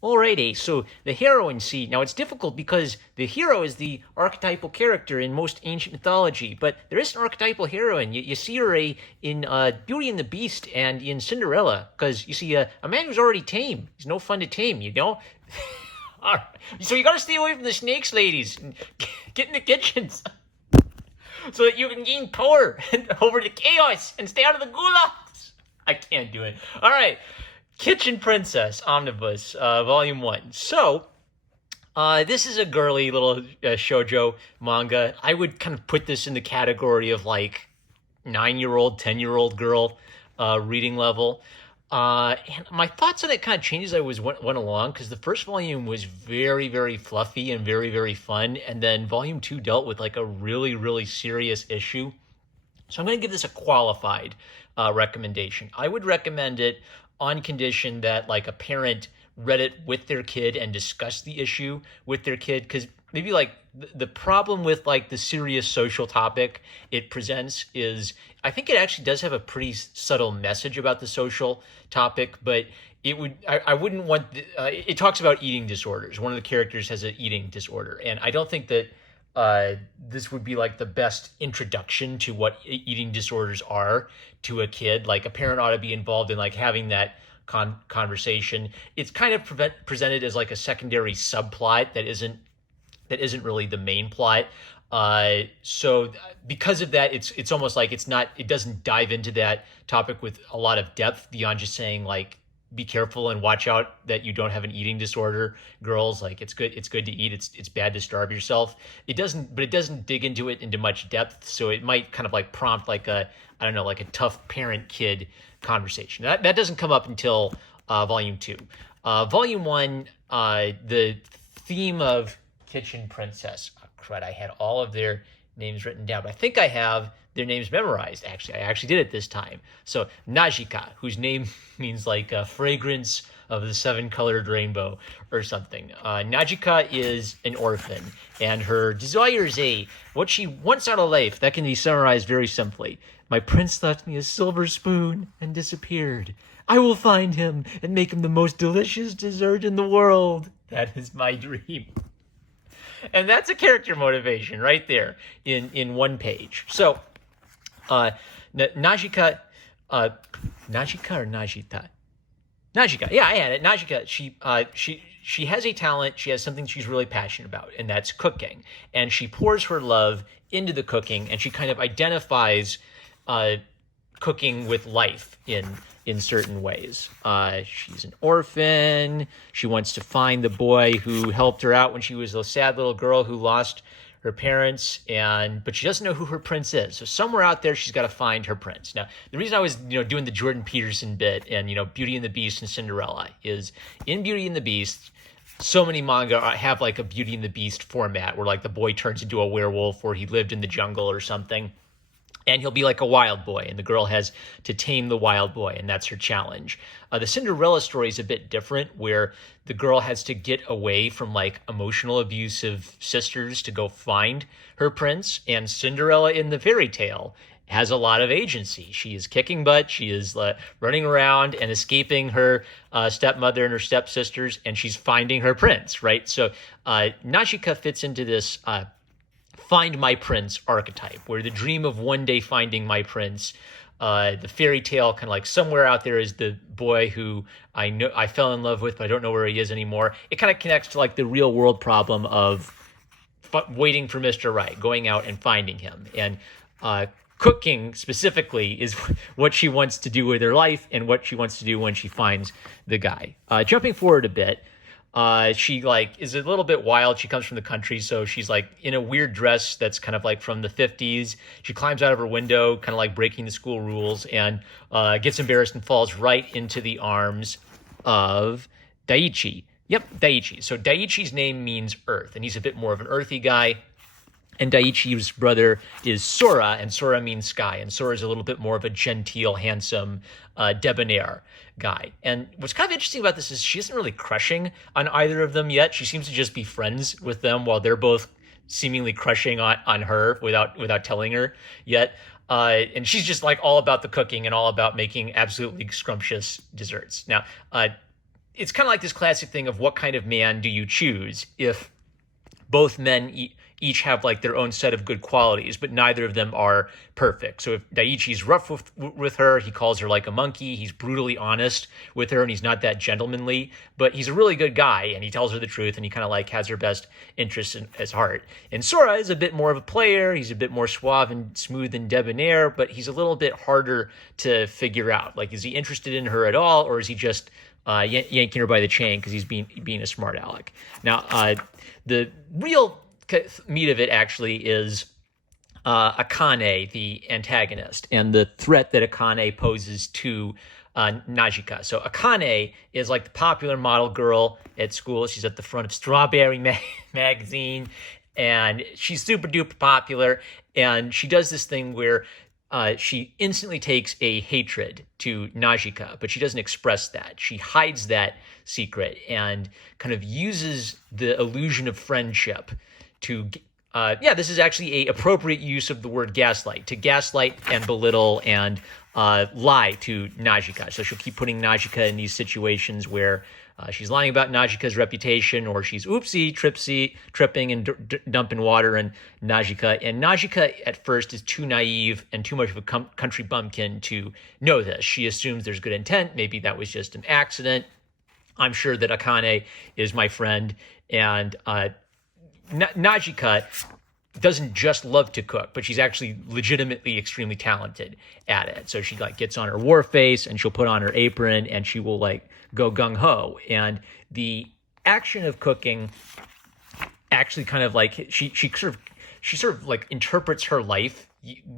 Alrighty, so the heroine seed. Now it's difficult because the hero is the archetypal character in most ancient mythology, but there is an archetypal heroine. You see her in Beauty and the Beast and in Cinderella, because you see a man who's already tame. He's no fun to tame, you know? All right. So you gotta stay away from the snakes, ladies. And get in the kitchens so that you can gain power over the chaos and stay out of the gulags. I can't do it. All right. Kitchen Princess Omnibus, Volume 1. So, this is a girly little shoujo manga. I would kind of put this in the category of like 9-year-old, 10-year-old girl reading level. And my thoughts on it kind of changed as I went along, because the first volume was very, very fluffy and very, very fun. And then Volume 2 dealt with like a really, really serious issue. So I'm going to give this a qualified recommendation. I would recommend it on condition that like a parent read it with their kid and discussed the issue with their kid, because maybe like the problem with like the serious social topic it presents is I think it actually does have a pretty subtle message about the social topic, but I wouldn't want it talks about eating disorders. One of the characters has an eating disorder, and I don't think that this would be like the best introduction to what eating disorders are to a kid. Like a parent ought to be involved in like having that conversation. It's kind of presented as like a secondary subplot that isn't really the main plot. So because of that, it's almost like it doesn't dive into that topic with a lot of depth beyond just saying like, be careful and watch out that you don't have an eating disorder, girls. Like it's good to eat. It's bad to starve yourself. It doesn't dig into it into much depth. So it might kind of like prompt like a tough parent kid conversation. That doesn't come up until Volume 2. Volume 1, the theme of Kitchen Princess. Oh, crud, I had all of their names written down, but I think I have their names memorized. Actually, I actually did it this time. So Najika, whose name means like a fragrance of the 7-colored rainbow or something. Najika is an orphan, and her desires what she wants out of life. That can be summarized very simply. My prince left me a silver spoon and disappeared. I will find him and make him the most delicious dessert in the world. That is my dream. And that's a character motivation right there in one page. So, Najika or Najita? Najika, yeah, I had it. Najika, she has a talent. She has something she's really passionate about, and that's cooking. And she pours her love into the cooking, and she kind of identifies cooking with life in certain ways. She's an orphan. She wants to find the boy who helped her out when she was a sad little girl who lost her parents, but she doesn't know who her prince is. So somewhere out there, she's got to find her prince. Now, the reason I was doing the Jordan Peterson bit and Beauty and the Beast and Cinderella is in Beauty and the Beast, so many manga have like a Beauty and the Beast format where like the boy turns into a werewolf or he lived in the jungle or something. And he'll be like a wild boy, and the girl has to tame the wild boy, and that's her challenge. The Cinderella story is a bit different, where the girl has to get away from like emotional abusive sisters to go find her prince. And Cinderella in the fairy tale has a lot of agency. She is kicking butt. She is running around and escaping her stepmother and her stepsisters, and she's finding her prince, right? So Najika fits into this find my prince archetype, where the dream of one day finding my prince, the fairy tale kind of like somewhere out there is the boy who I fell in love with, but I don't know where he is anymore. It kind of connects to like the real world problem of waiting for Mr. Right, going out and finding him. And cooking specifically is what she wants to do with her life and what she wants to do when she finds the guy. Jumping forward a bit, she like is a little bit wild. She comes from the country, so she's like in a weird dress that's kind of like from the 50s. She climbs out of her window, kind of like breaking the school rules, and gets embarrassed and falls right into the arms of Daichi. Yep, Daichi. So Daichi's name means earth, and he's a bit more of an earthy guy. And Daichi's brother is Sora, and Sora means sky. And Sora is a little bit more of a genteel, handsome, debonair guy. And what's kind of interesting about this is she isn't really crushing on either of them yet. She seems to just be friends with them while they're both seemingly crushing on her without telling her yet. And she's just like all about the cooking and all about making absolutely scrumptious desserts. Now, it's kind of like this classic thing of what kind of man do you choose if both men each have like their own set of good qualities, but neither of them are perfect. So if Daiichi's rough with her, he calls her like a monkey. He's brutally honest with her, and he's not that gentlemanly, but he's a really good guy, and he tells her the truth, and he kind of like has her best interests in his heart. And Sora is a bit more of a player. He's a bit more suave and smooth and debonair, but he's a little bit harder to figure out. Like, is he interested in her at all, or is he just yanking her by the chain because he's being a smart aleck? Now, the real meat of it actually is Akane, the antagonist, and the threat that Akane poses to Najika. So Akane is like the popular model girl at school. She's at the front of Strawberry magazine, and she's super duper popular. And she does this thing where she instantly takes a hatred to Najika, but she doesn't express that. She hides that secret and kind of uses the illusion of friendship to this is actually a appropriate use of the word gaslight, to gaslight and belittle and lie to Najika. So she'll keep putting Najika in these situations where she's lying about Najika's reputation, or she's tripping and dumping water on Najika. And Najika at first is too naive and too much of a country bumpkin to know this. She assumes there's good intent. Maybe that was just an accident. I'm sure that Akane is my friend, and Najika doesn't just love to cook, but she's actually legitimately extremely talented at it. So she like gets on her war face and she'll put on her apron and she will like go gung ho. And the action of cooking actually kind of like she sort of like interprets her life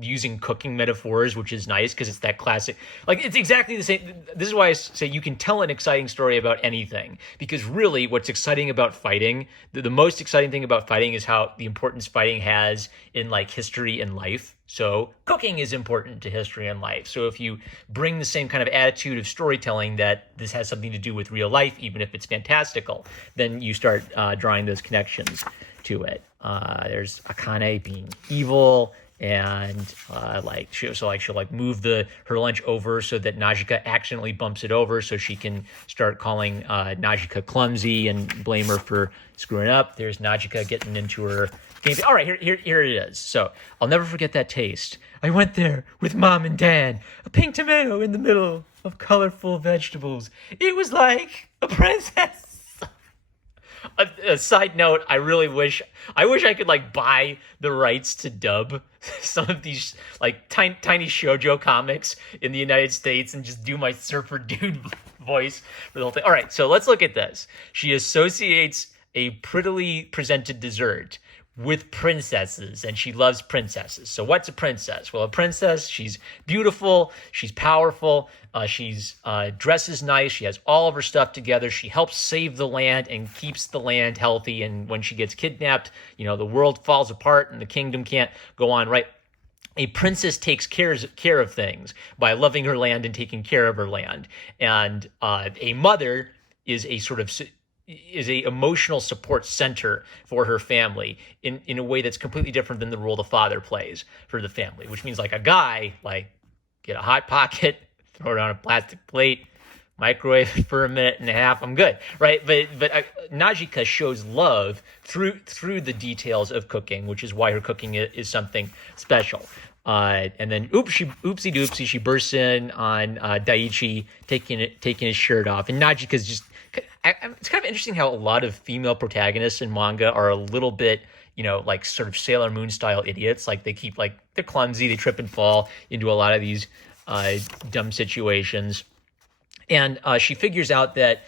using cooking metaphors, which is nice because it's that classic, like it's exactly the same. This is why I say you can tell an exciting story about anything, because really what's exciting about fighting, the most exciting thing about fighting is how the importance fighting has in like history and life. So cooking is important to history and life. So if you bring the same kind of attitude of storytelling that this has something to do with real life, even if it's fantastical, then you start drawing those connections to it. There's Akane being evil, and she'll move her lunch over so that Najika accidentally bumps it over, so she can start calling Najika clumsy and blame her for screwing up. There's Najika getting into her game. All right, here it is. So I'll never forget that taste. I went there with Mom and Dad. A pink tomato in the middle of colorful vegetables. It was like a princess. A side note, I wish I could like buy the rights to dub some of these like tiny shoujo comics in the United States and just do my surfer dude voice for the whole thing. All right, so let's look at this. She associates a prettily presented dessert with princesses, and she loves princesses. So what's a princess? Well, a princess, she's beautiful, she's powerful, she's dresses nice, she has all of her stuff together, she helps save the land and keeps the land healthy, and when she gets kidnapped, the world falls apart and the kingdom can't go on right. A princess takes care of things by loving her land and taking care of her land. And a mother is a emotional support center for her family in a way that's completely different than the role the father plays for the family, which means like a guy, like get a Hot Pocket, throw it on a plastic plate, microwave it for a minute and a half, I'm good, right? But Najika shows love through the details of cooking, which is why her cooking is something special. And then oopsie doopsie, she bursts in on Daiichi taking his shirt off, and Najika's just. It's kind of interesting how a lot of female protagonists in manga are a little bit, like sort of Sailor Moon style idiots. Like they keep they're clumsy, they trip and fall into a lot of these dumb situations. And she figures out that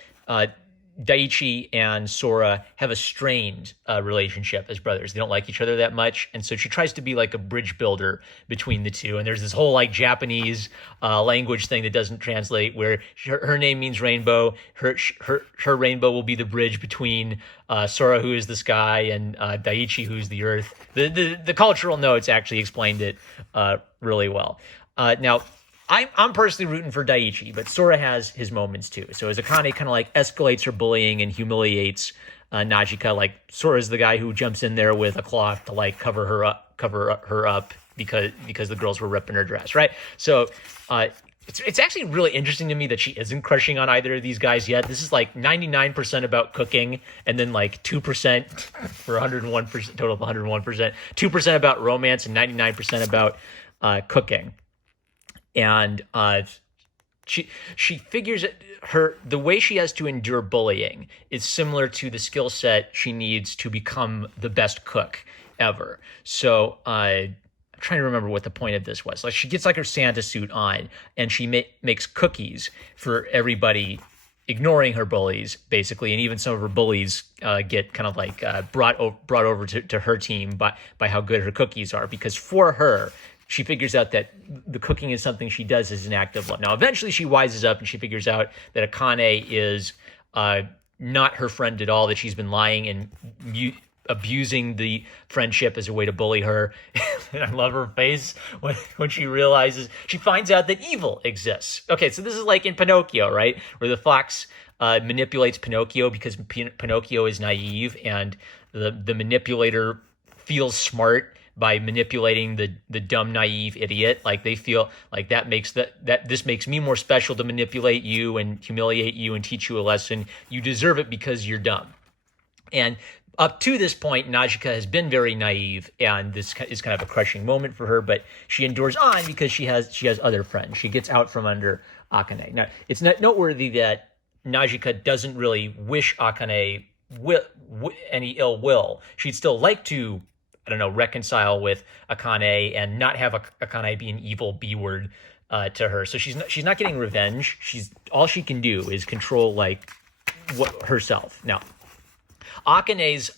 Daiichi and Sora have a strained relationship as brothers. They don't like each other that much, and so she tries to be like a bridge builder between the two. And there's this whole like Japanese language thing that doesn't translate, where her name means rainbow. Her rainbow will be the bridge between Sora, who is the sky, and Daiichi, who's the earth. The cultural notes actually explained it really well. Now, I'm personally rooting for Daiichi, but Sora has his moments too. So as Akane kind of like escalates her bullying and humiliates Najika, like Sora's the guy who jumps in there with a cloth to like cover her up because the girls were ripping her dress, right? So it's actually really interesting to me that she isn't crushing on either of these guys yet. This is like 99% about cooking, and then like 2% for 101%, total of 101%, 2% about romance, and 99% about cooking. And she figures the way she has to endure bullying is similar to the skill set she needs to become the best cook ever. So I'm trying to remember what the point of this was. Like, she gets like her Santa suit on, and she makes cookies for everybody, ignoring her bullies basically, and even some of her bullies get kind of like brought over to her team by how good her cookies are, because for her, she figures out that the cooking is something she does as an act of love. Now, eventually she wises up and she figures out that Akane is not her friend at all, that she's been lying and abusing the friendship as a way to bully her. And I love her face when she realizes, she finds out that evil exists. Okay, so this is like in Pinocchio, right? Where the fox manipulates Pinocchio because Pinocchio is naive, and the manipulator feels smart by manipulating the dumb, naive idiot. Like, they feel like that this makes me more special to manipulate you and humiliate you and teach you a lesson. You deserve it because you're dumb. And up to this point, Najika has been very naive, and this is kind of a crushing moment for her, but she endures on because she has other friends. She gets out from under Akane. Now, it's not noteworthy that Najika doesn't really wish Akane any ill will. She'd still like to, I don't know, reconcile with Akane and not have Akane be an evil B-word to her. So she's not getting revenge. All she can do is control herself. Now, Akane's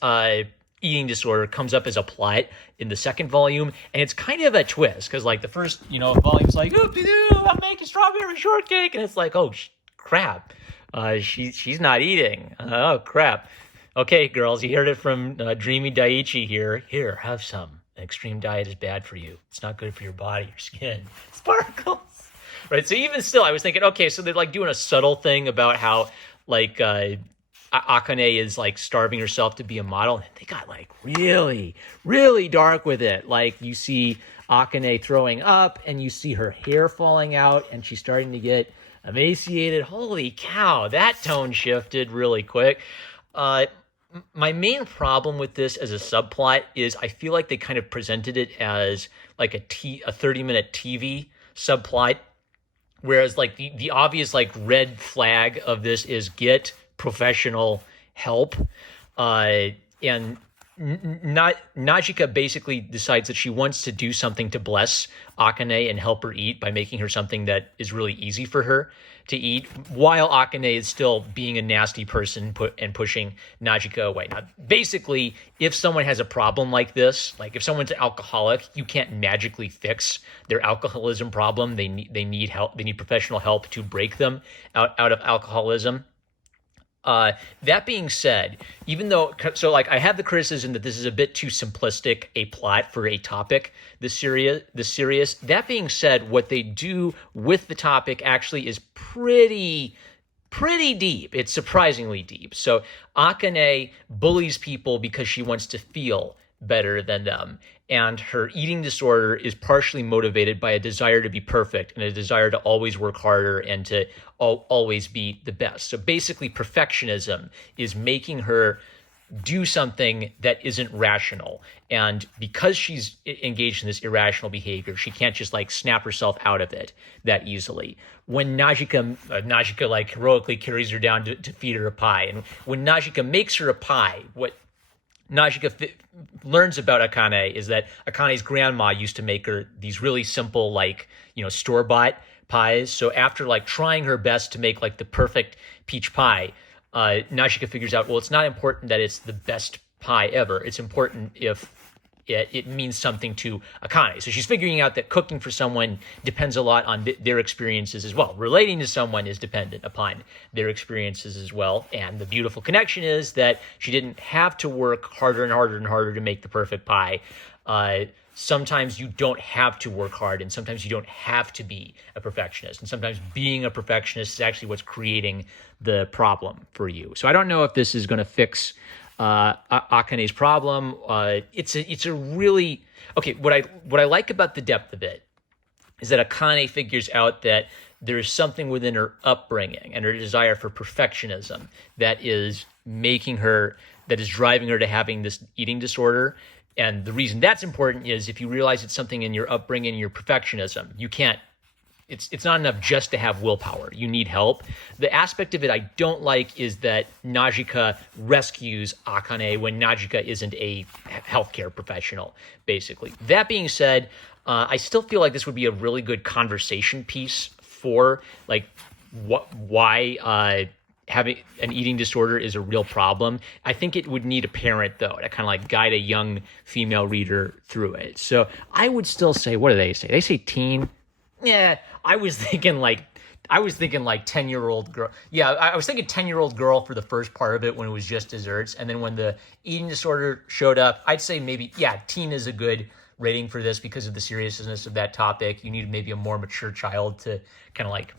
eating disorder comes up as a plot in the second volume, and it's kind of a twist because, like, the first volume's like, "Oop-de-doo, I'm making strawberry shortcake," and it's like, oh crap, she's not eating. Oh crap. Okay, girls, you heard it from Dreamy Daiichi here. Here, have some. An extreme diet is bad for you. It's not good for your body, your skin. Sparkles. Right, so even still, I was thinking, okay, so they're like doing a subtle thing about how, like, Akane is like starving herself to be a model. And they got like really, really dark with it. Like, you see Akane throwing up, and you see her hair falling out, and she's starting to get emaciated. Holy cow, that tone shifted really quick. My main problem with this as a subplot is I feel like they kind of presented it as like a 30-minute TV subplot, whereas like the obvious like red flag of this is get professional help. And Najika basically decides that she wants to do something to bless Akane and help her eat by making her something that is really easy for her to eat, while Akane is still being a nasty person and pushing Najika away. Now, basically, if someone has a problem like this, like if someone's an alcoholic, you can't magically fix their alcoholism problem. They need help. They need professional help to break them out of alcoholism. That being said, even though, so like I have the criticism that this is a bit too simplistic a plot for a topic this serious. That being said, what they do with the topic actually is pretty deep. It's surprisingly deep. So Akane bullies people because she wants to feel better than them. And her eating disorder is partially motivated by a desire to be perfect and a desire to always work harder and to always be the best. So basically, perfectionism is making her do something that isn't rational. And because she's engaged in this irrational behavior, she can't just like snap herself out of it that easily. When Najika like heroically carries her down to feed her a pie, and when Najika makes her a pie, what Najika learns about Akane is that Akane's grandma used to make her these really simple, like, store-bought pies. So after like trying her best to make like the perfect peach pie, Najika figures out, well, it's not important that it's the best pie ever. It's important if it means something to Akane. So she's figuring out that cooking for someone depends a lot on their experiences as well. Relating to someone is dependent upon their experiences as well. And the beautiful connection is that she didn't have to work harder and harder and harder to make the perfect pie. Sometimes you don't have to work hard, and sometimes you don't have to be a perfectionist. And sometimes being a perfectionist is actually what's creating the problem for you. So I don't know if this is going to fix Akane's problem. It's a really okay. What I like about the depth of it is that Akane figures out that there is something within her upbringing and her desire for perfectionism that is driving her to having this eating disorder. And the reason that's important is if you realize it's something in your upbringing, your perfectionism, you can't, it's not enough just to have willpower. You need help. The aspect of it I don't like is that Najika rescues Akane when Najika isn't a healthcare professional, basically. That being said, I still feel like this would be a really good conversation piece for like why having an eating disorder is a real problem. I think it would need a parent, though, to kind of like guide a young female reader through it. So I would still say, what do they say? They say teen. Yeah, I was thinking like 10-year-old girl. Yeah, I was thinking 10-year-old girl for the first part of it when it was just desserts. And then when the eating disorder showed up, I'd say maybe, yeah, teen is a good rating for this because of the seriousness of that topic. You need maybe a more mature child to kind of like,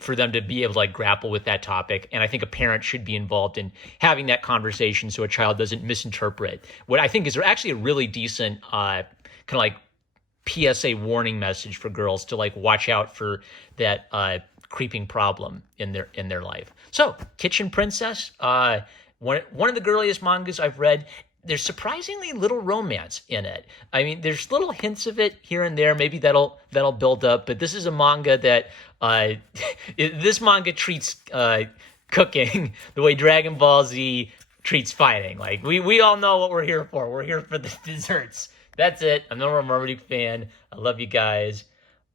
for them to be able to like grapple with that topic. And I think a parent should be involved in having that conversation so a child doesn't misinterpret what I think is actually a really decent kind of like PSA warning message for girls to like watch out for that creeping problem in their life. So Kitchen Princess, one of the girliest mangas I've read. There's surprisingly little romance in it. I mean, there's little hints of it here and there. Maybe that'll build up. But this is a manga that this manga treats cooking the way Dragon Ball Z treats fighting. Like we all know what we're here for. We're here for the desserts. That's it. I'm not a Marmaduke fan. I love you guys.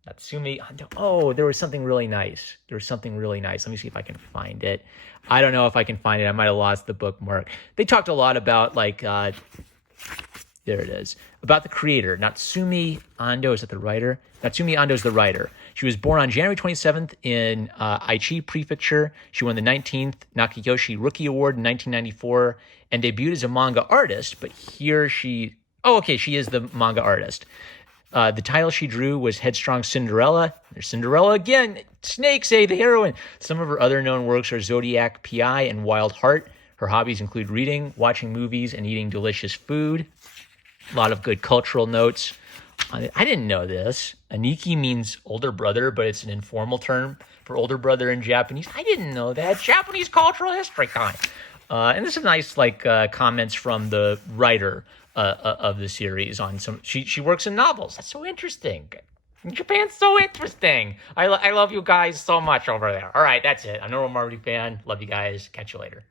Natsumi. Oh, there was something really nice. Let me see if I can find it. I don't know if I can find it. I might have lost the bookmark. They talked a lot about like, there it is, about the creator. Natsumi Ando, is that the writer? Natsumi Ando is the writer. She was born on January 27th in Aichi Prefecture. She won the 19th Nakayoshi Rookie Award in 1994 and debuted as a manga artist. But here she is the manga artist. The title she drew was Headstrong Cinderella. There's Cinderella again. Snakes, the heroine. Some of her other known works are Zodiac P.I. and Wild Heart. Her hobbies include reading, watching movies, and eating delicious food. A lot of good cultural notes. I didn't know this. Aniki means older brother, but it's an informal term for older brother in Japanese. I didn't know that. Japanese cultural history time. And this is nice, comments from the writer of the series on some. She works in novels. That's so interesting. Japan's so interesting. I love you guys so much over there. All right, that's it. I'm no Marty fan. Love you guys. Catch you later.